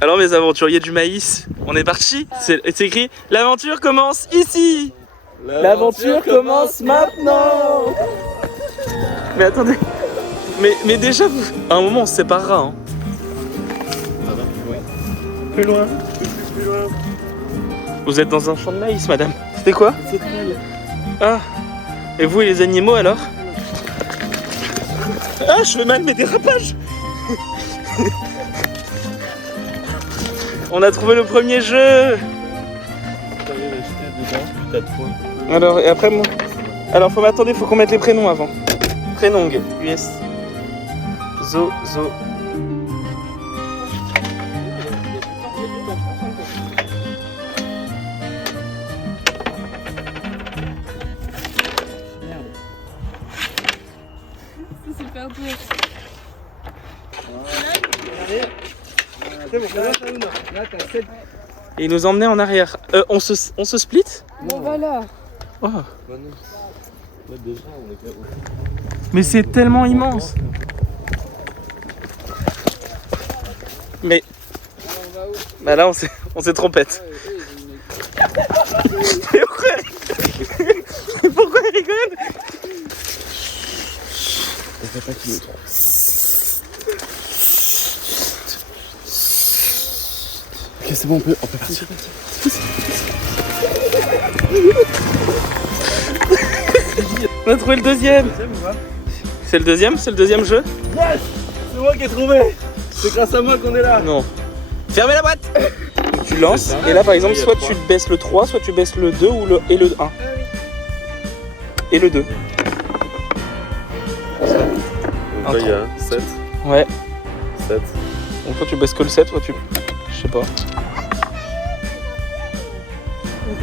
Alors mes aventuriers du maïs, on est parti. C'est écrit, l'aventure commence ici. L'aventure commence maintenant. Mais attendez, mais déjà, à un moment on se séparera. Hein. Plus loin, plus loin. Vous êtes dans un champ de maïs, madame. C'était quoi? Ah, et vous et les animaux alors? Ah, je fais mal mes dérapages. On a trouvé le premier jeu. Alors, et après moi. Alors, faut m'attendre, faut qu'on mette les prénoms avant. Prénom, US. Zo. C'est super dur. Et il nous emmenait en arrière. On se split? Bon voilà. Oh. Mais c'est tellement immense. Mais bah là on s'est trompette. Pourquoi il rigole? On sait pas qui est trop. Ok, c'est bon, on peut partir. On a trouvé le deuxième. C'est le deuxième jeu? Yes! C'est moi qui ai trouvé. C'est grâce à moi qu'on est là. Non. Fermez la boîte. Tu lances et là par exemple soit tu baisses le 3, soit tu baisses le 2 ou et le 1. Et le 2. Donc là il y a 7. Ouais. 7. Donc toi tu baisses que le 7, toi tu... Je sais pas.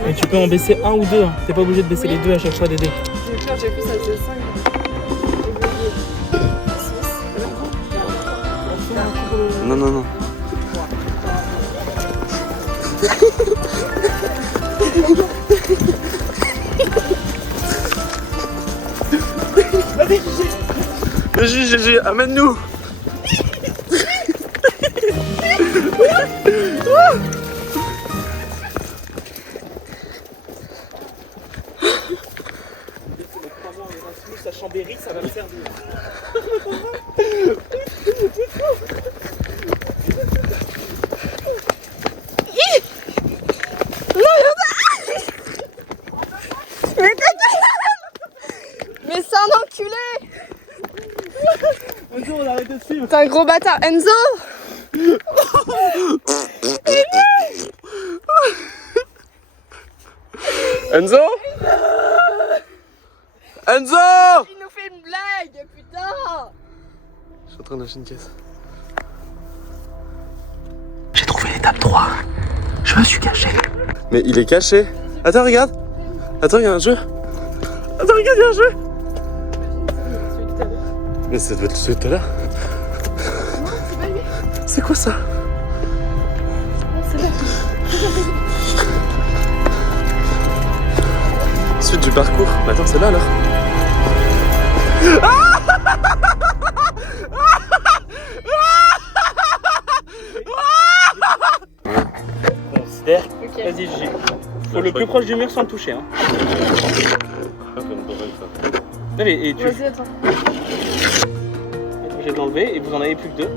Et tu peux en baisser un ou deux, hein. T'es pas obligé de baisser les deux à chaque fois des dés. J'ai vu ça, c'est 5. Non. Vas-y GG, amène-nous. À Chambéry, ça va me servir. Mais c'est un enculé. Enzo, on a arrêté de suivre. T'es un gros bâtard, Enzo. Enzo? Enzo! Il nous fait une blague, putain. Je suis en train d'acheter une caisse. J'ai trouvé l'étape 3. Je me suis caché. Mais il est caché. Attends, regarde. Attends, il y a un jeu. Attends, regarde, il y a un jeu. Mais ça doit être celui de tout à l'heure. Non, c'est pas lui. C'est quoi ça? Non, c'est là. Suite du parcours. Mais attends, c'est là alors. Considère. Ok. Vas-y, GG. Faut le plus proche du mur sans le toucher. Hein. Allez, et tu Vas-y, attends. es obligé de l'enlever et vous en avez plus que 2.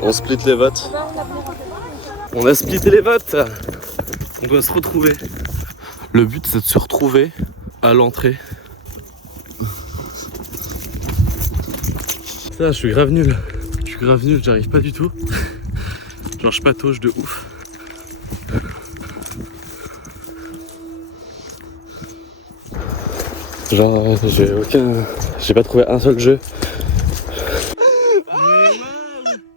On split les votes. On a splitté les votes. On doit se retrouver. Le but c'est de se retrouver à l'entrée. Ça, je suis grave nul. J'y arrive pas du tout. Genre je patauge de ouf. Genre j'ai pas trouvé un seul jeu.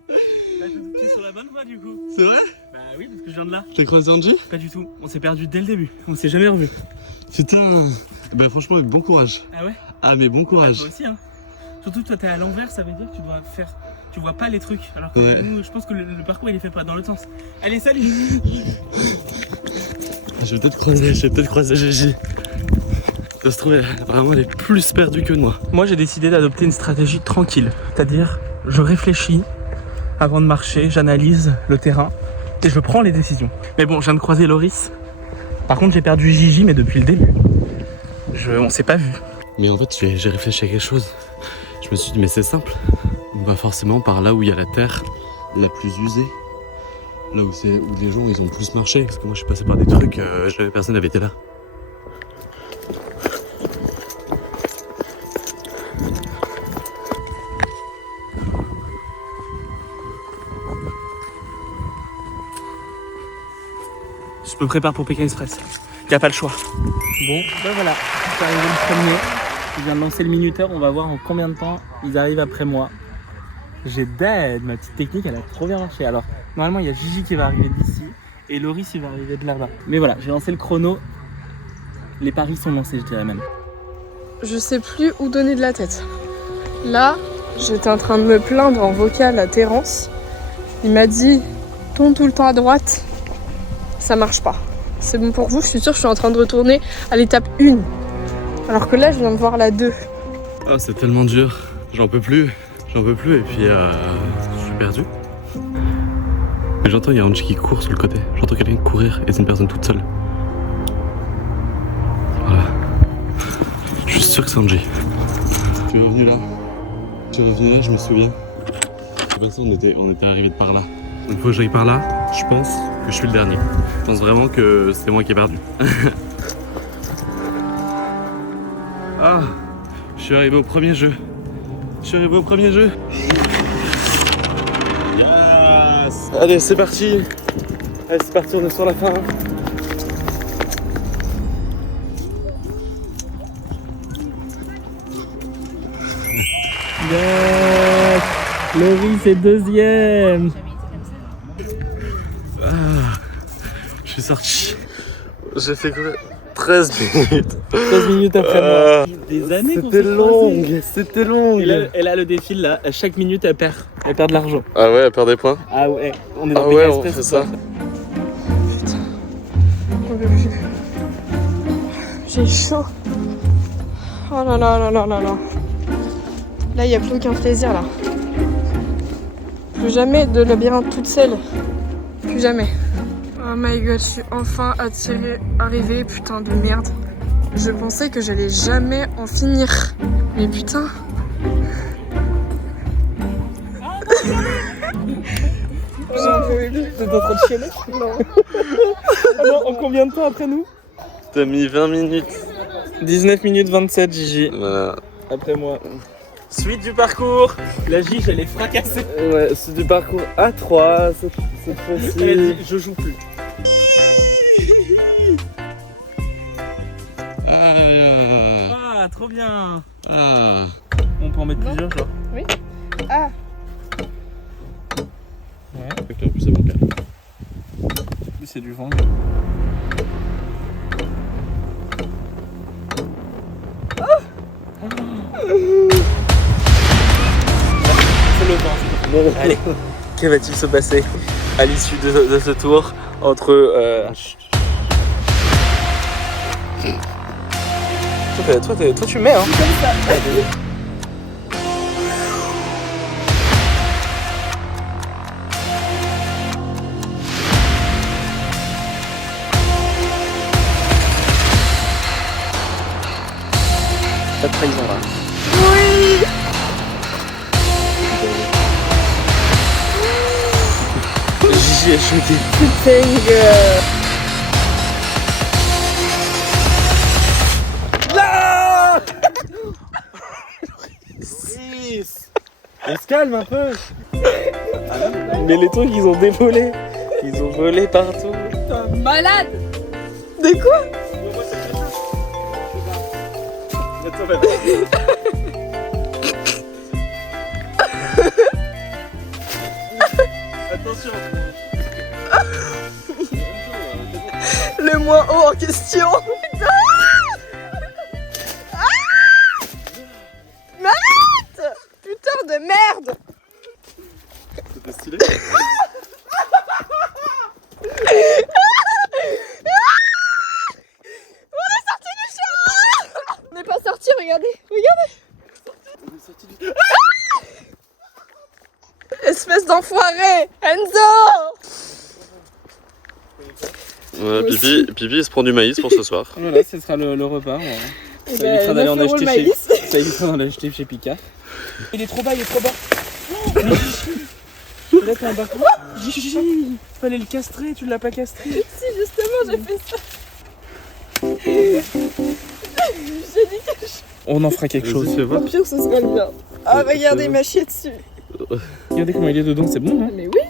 T'es sur la bonne voie du coup. C'est vrai? Bah oui, parce que je viens de là. T'as croisé Angie? Pas du tout, on s'est perdu dès le début, on s'est jamais revu. Putain. Bah franchement, bon courage. Ah ouais? Ah mais bon courage. Toi aussi hein. Surtout toi t'es à l'envers, ça veut dire que tu vois pas les trucs. Alors que Ouais. nous, je pense que le parcours il est fait pas dans l'autre sens. Allez salut. Je vais peut-être croiser Gigi. Ça se trouve, vraiment, elle est plus perdue que moi. Moi j'ai décidé d'adopter une stratégie tranquille. C'est-à-dire, je réfléchis avant de marcher, j'analyse le terrain et je prends les décisions. Mais bon, je viens de croiser Loris. Par contre j'ai perdu Gigi mais depuis le début. On s'est pas vu. Mais en fait, j'ai réfléchi à quelque chose. Je me suis dit, mais c'est simple. On va forcément par là où il y a la terre la plus usée. Là où les gens ils ont plus marché. Parce que moi je suis passé par des trucs, jamais personne n'avait été là. Je me prépare pour Pékin Express. Y a pas le choix. Bon, ben voilà, c'est arrivé le premier. Je viens de lancer le minuteur, on va voir en combien de temps ils arrivent après moi. J'ai dead, ma petite technique elle a trop bien marché. Alors, normalement il y a Gigi qui va arriver d'ici et Loris il va arriver de là-bas. Mais voilà, j'ai lancé le chrono. Les paris sont lancés, je dirais même. Je sais plus où donner de la tête. Là, j'étais en train de me plaindre en vocal à Terence. Il m'a dit tourne tout le temps à droite. Ça marche pas. C'est bon pour vous, je suis sûre que je suis en train de retourner à l'étape 1. Alors que là, je viens de voir la 2. Ah, c'est tellement dur. J'en peux plus. Et puis, je suis perdu. Mais j'entends, il y a Angie qui court sur le côté. J'entends quelqu'un courir et c'est une personne toute seule. Voilà. Je suis sûr que c'est Angie. Tu es revenu là. Je me souviens. C'est pas ça, on était arrivé de par là. Donc, faut que j'aille par là. Je pense que je suis le dernier. Je pense vraiment que c'est moi qui ai perdu. Ah, je suis arrivé au premier jeu. Yes. Allez, c'est parti, on est sur la fin. Yes. Loris est deuxième. Je suis sorti. J'ai fait quoi 13 minutes. 13 minutes après moi. Des années qu'on s'est croisés. C'était long. Et là, le défi, là, à chaque minute, elle perd de l'argent. Ah ouais, elle perd des points. Ah ouais, on est dans Ah Pékin ouais, on Express, fait ça. J'en peux plus. J'ai chaud. Oh là là là là là là. Là, il n'y a plus aucun plaisir là. Plus jamais de labyrinthe toute seule. Plus jamais. Oh my god, je suis enfin arrivée, putain de merde. Je pensais que j'allais jamais en finir. Mais putain. J'en pouvais plus. T'es en train de chialer? Non. Ah non, en combien de temps après nous? T'as mis 20 minutes. 19 minutes 27, Gigi. Voilà. Après moi. Suite du parcours. La Gigi, elle est fracassée. Ouais, c'est du parcours A3 cette fois-ci. Elle a dit, je joue plus. Ah, trop bien. Ah. On peut en mettre plusieurs, genre. Oui. Ah. Ouais. En plus, c'est bon cas. C'est du vent. C'est le vent. Allez, que va-t-il se passer à l'issue de ce tour entre... Toi, tu mets, hein. Pas de trahison là. Oui. Gigi a shooté. Putain. On se calme un peu. Mais les trucs ils ont dévolé. Ils ont volé partout. Malade. De quoi? Attention. le moins haut en question. Putain. M'arrête. Putain de merde. C'était stylé. On n'est pas sorti, regardez, regardez. Espèce d'enfoiré, Enzo. Pipi il se prend du maïs pour ce soir. Voilà, ce sera le repas. Eh Ça ben, évitera d'aller en 9 € acheter le chez... maïs. Ça évitera d'en acheter chez Pika. Il est trop bas, il est trop bas. Là t'es un bas. Gigi, fallait le castrer, tu l'as pas castré. Si, justement, j'ai fait ça. J'ai dit que On en fera quelque chose. Vas-y, fais voir. au pire, ce serait le bien. Ah, regardez, il m'a chié dessus. Regardez comment il est dedans, c'est bon, non? Mais oui,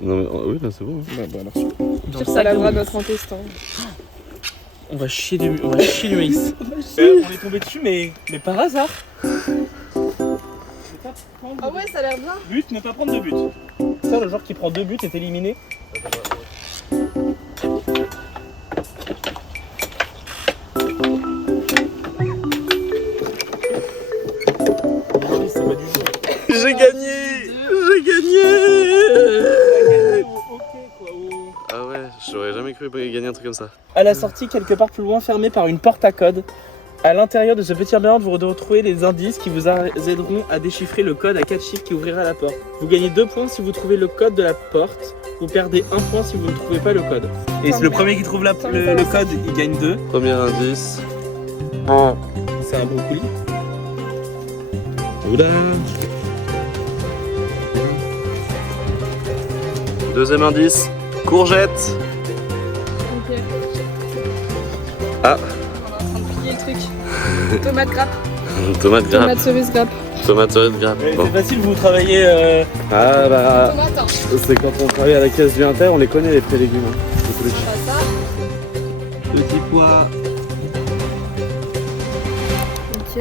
Non mais oui là c'est bon. Hein. Bah alors. au pire, ça lavera notre intestin. On va chier du maïs. On est tombé dessus, mais par hasard. Ah ouais, ça a l'air bien. But, ne pas prendre de but. Ça, le joueur qui prend 2 buts est éliminé. J'ai gagné. J'ai gagné. Ah ouais, j'aurais jamais cru gagner un truc comme ça. À la sortie, quelque part plus loin, fermé par une porte à code. À l'intérieur de ce petit labyrinthe, vous retrouvez les indices qui vous aideront à déchiffrer le code à 4 chiffres qui ouvrira la porte. Vous gagnez 2 points si vous trouvez le code de la porte. Vous perdez 1 point si vous ne trouvez pas le code. Et le premier qui trouve le code, il gagne 2. Premier indice. C'est un brocoli. Oula. Deuxième indice. Courgette. Ok. Ah. On est en train de plier le truc. Tomate grappe. Tomate grappe. Tomate cerise grappe. Tomate cerise grappe. Bon. C'est facile, vous travaillez. Ah bah. Tomate, hein. C'est quand on travaille à la caisse du Inter, on les connaît les fruits et légumes. Hein. Pas ça. Petit pois. Ok.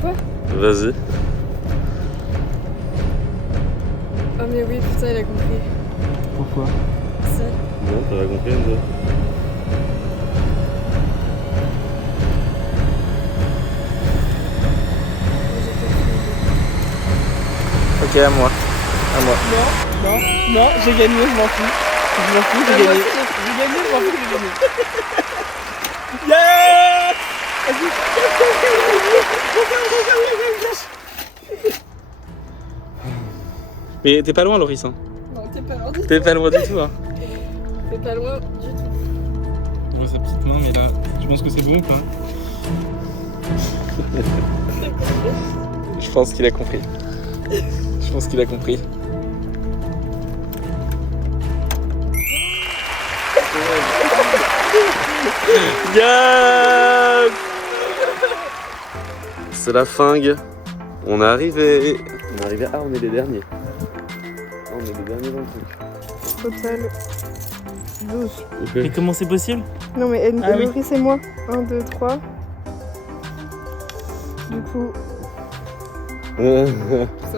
Quoi? Vas-y. Oh mais oui, putain, il a compris. Pourquoi? Si. Non, t'as compris Enzo. Ok, à moi. À moi. Non, j'ai gagné, je m'en fous. Je m'en fous, j'ai gagné. J'ai gagné, je m'en fous, j'ai gagné. Yeah! Mais t'es pas loin, Loris. Hein. Non, t'es pas loin du tout. T'es pas loin du tout. Hein. T'es pas loin du tout. On voit sa petite main, mais là, je pense que c'est bon ou pas? Je pense qu'il a compris. Je pense qu'il a compris. Yes! C'est la fingue. On est arrivé. On est arrivé. Ah, on est les derniers. Ah, on est les derniers dans le truc. Total 12. Mais comment c'est possible? Non mais Ah oui. Loris et moi. 1, 2, 3. Du coup.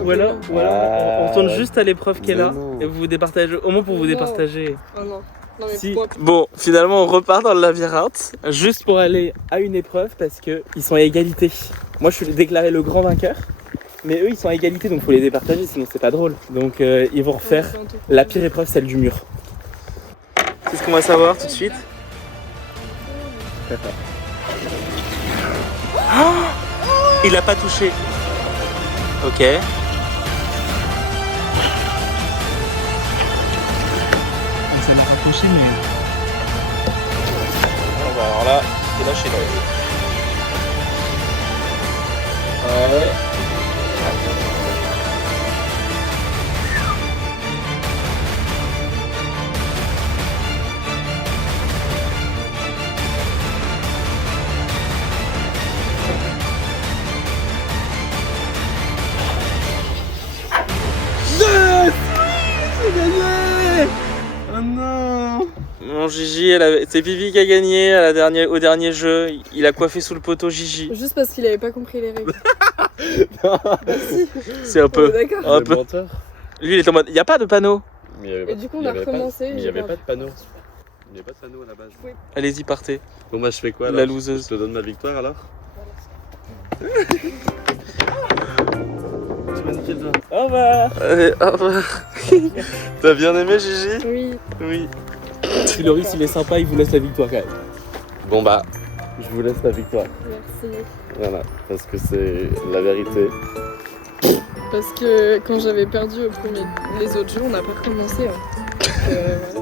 Voilà, on tourne juste à l'épreuve qui est là Mais non. et vous vous départagez, au moins pour vous Non. départager. Oh non. Non mais Si. pourquoi? Bon, finalement on repart dans le labyrinthe juste pour aller à une épreuve parce que ils sont à égalité. Moi je suis déclaré le grand vainqueur, mais eux ils sont à égalité donc faut les départager sinon c'est pas drôle. Donc ils vont refaire la pire épreuve, celle du mur. C'est ce qu'on va savoir tout de suite. Il a pas touché. Ok. Ça l'a rapproché mais... Alors là, c'est lâché là. Ouais. Oh non! Mon Gigi, c'est Vivi qui a gagné au dernier jeu. Il a coiffé sous le poteau Gigi. Juste parce qu'il avait pas compris les règles. Merci. C'est un peu. D'accord. Un peu. menteur. Lui, il est en mode. Il n'y a pas de panneau. Mais il y avait Et du coup, on a recommencé. Mais il n'y avait pas de panneau. Il n'y avait pas de panneau à la base. Allez-y, partez. Bon bah je fais quoi La alors? loseuse. Je te donne ma victoire alors? Tu m'as niqué le vin. Au revoir. Au revoir. T'as bien aimé Gigi? Oui. Oui. Si Loris il est sympa, il vous laisse la victoire quand même. Bon bah, je vous laisse la victoire. Merci. Voilà, parce que c'est la vérité. Parce que quand j'avais perdu les autres jeux, on n'a pas recommencé. Hein. Donc, voilà.